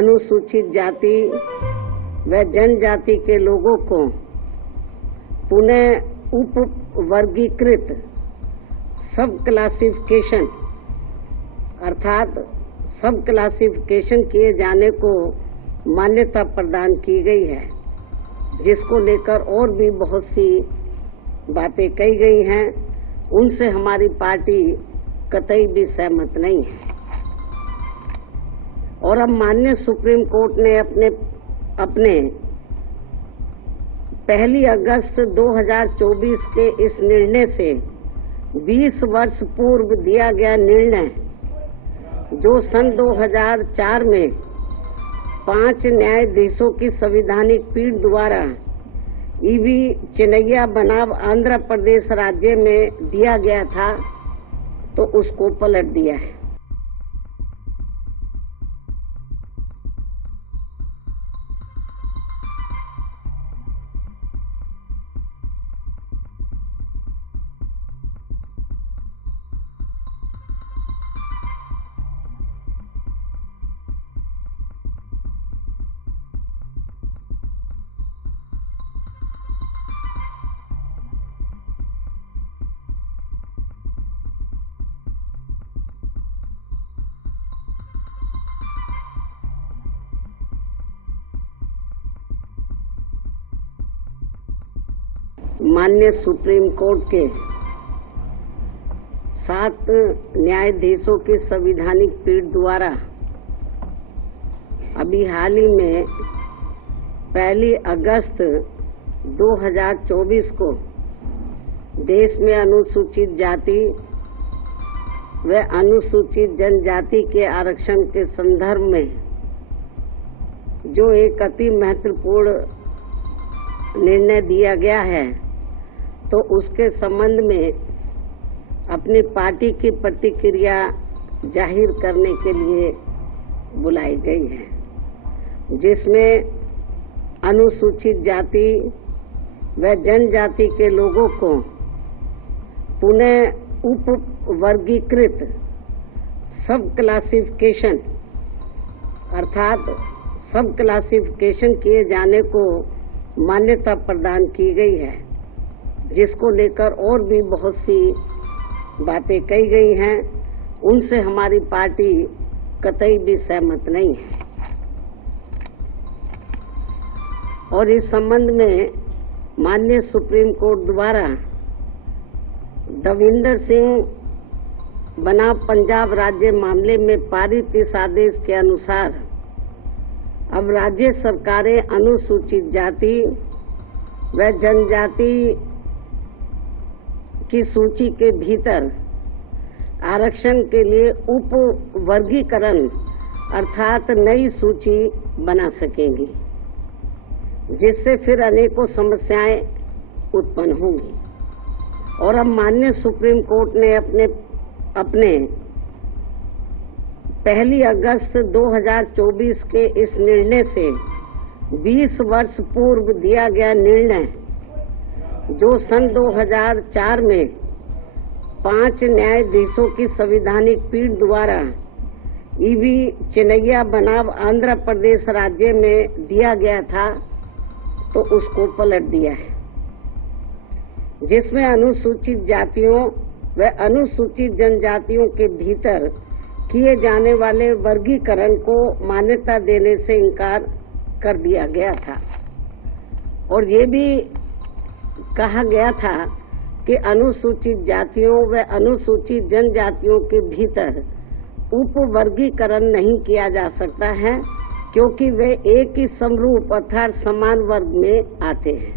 अनुसूचित जाति व जनजाति के लोगों को पुनः उप वर्गीकृत सब क्लासिफिकेशन अर्थात सब क्लासिफिकेशन किए जाने को मान्यता प्रदान की गई है, जिसको लेकर और भी बहुत सी बातें कही गई हैं। उनसे हमारी पार्टी कतई भी सहमत नहीं है। और अब माननीय सुप्रीम कोर्ट ने अपने 1 अगस्त 2024 के इस निर्णय से 20 वर्ष पूर्व दिया गया निर्णय, जो सन 2004 में 5 न्यायाधीशों की संवैधानिक पीठ द्वारा ईवी चिन्नैया बनाम आंध्र प्रदेश राज्य में दिया गया था, तो उसको पलट दिया है। माननीय सुप्रीम कोर्ट के 7 न्यायाधीशों की संवैधानिक पीठ द्वारा अभी हाल ही में 1 अगस्त 2024 को देश में अनुसूचित जाति व अनुसूचित जनजाति के आरक्षण के संदर्भ में जो एक अति महत्वपूर्ण निर्णय दिया गया है, तो उसके संबंध में अपनी पार्टी की प्रतिक्रिया जाहिर करने के लिए बुलाई गई है, जिसमें अनुसूचित जाति व जनजाति के लोगों को पुनः उप वर्गीकृत सब क्लासिफिकेशन अर्थात सब क्लासिफिकेशन किए जाने को मान्यता प्रदान की गई है, जिसको लेकर और भी बहुत सी बातें कही गई हैं। उनसे हमारी पार्टी कतई भी सहमत नहीं है। और इस संबंध में माननीय सुप्रीम कोर्ट द्वारा दविंदर सिंह बनाम पंजाब राज्य मामले में पारित इस आदेश के अनुसार अब राज्य सरकारें अनुसूचित जाति व जनजाति की सूची के भीतर आरक्षण के लिए उप वर्गीकरण अर्थात नई सूची बना सकेंगी, जिससे फिर अनेकों समस्याएं उत्पन्न होंगी। और अब माननीय सुप्रीम कोर्ट ने अपने 1 अगस्त 2024 के इस निर्णय से 20 वर्ष पूर्व दिया गया निर्णय, जो सन 2004 में 5 न्यायाधीशों की संवैधानिक पीठ द्वारा ईवी चिन्नैया बनाम आंध्र प्रदेश राज्य में दिया गया था, तो उसको पलट दिया है, जिसमें अनुसूचित जातियों व अनुसूचित जनजातियों के भीतर किए जाने वाले वर्गीकरण को मान्यता देने से इनकार कर दिया गया था। और ये भी कहा गया था कि अनुसूचित जातियों व अनुसूचित जनजातियों के भीतर उप वर्गीकरण नहीं किया जा सकता है, क्योंकि वे एक ही समरूप अर्थात समान वर्ग में आते हैं।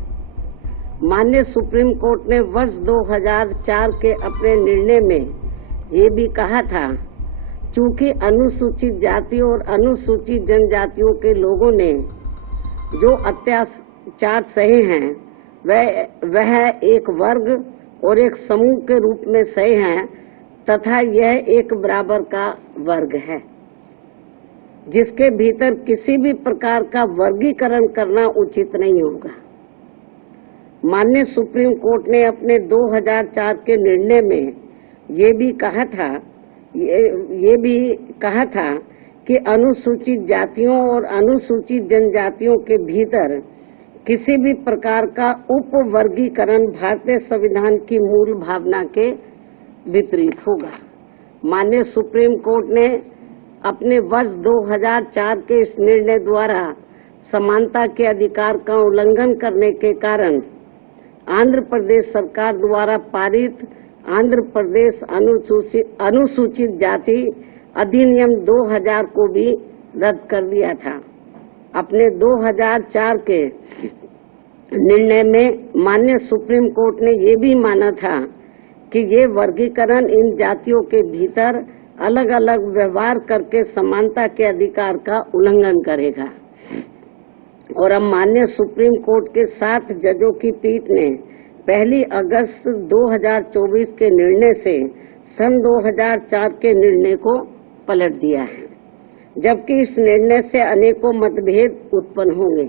माननीय सुप्रीम कोर्ट ने वर्ष 2004 के अपने निर्णय में ये भी कहा था, चूंकि अनुसूचित जाति और अनुसूचित जनजातियों के लोगों ने जो अत्याचार सहे हैं वह एक वर्ग और एक समूह के रूप में सहे हैं, तथा यह एक बराबर का वर्ग है, जिसके भीतर किसी भी प्रकार का वर्गीकरण करना उचित नहीं होगा। माननीय सुप्रीम कोर्ट ने अपने 2004 के निर्णय में ये भी कहा था कि अनुसूचित जातियों और अनुसूचित जनजातियों के भीतर किसी भी प्रकार का उप वर्गीकरण भारतीय संविधान की मूल भावना के विपरीत होगा। माननीय सुप्रीम कोर्ट ने अपने वर्ष 2004 के इस निर्णय द्वारा समानता के अधिकार का उल्लंघन करने के कारण आंध्र प्रदेश सरकार द्वारा पारित आंध्र प्रदेश अनुसूचित जाति अधिनियम 2000 को भी रद्द कर दिया था। अपने 2004 के निर्णय में माननीय सुप्रीम कोर्ट ने ये भी माना था कि ये वर्गीकरण इन जातियों के भीतर अलग अलग व्यवहार करके समानता के अधिकार का उल्लंघन करेगा। और अब माननीय सुप्रीम कोर्ट के 7 जजों की पीठ ने 1 अगस्त 2024 के निर्णय से सन 2004 के निर्णय को पलट दिया है, जबकि इस निर्णय से अनेकों मतभेद उत्पन्न होंगे।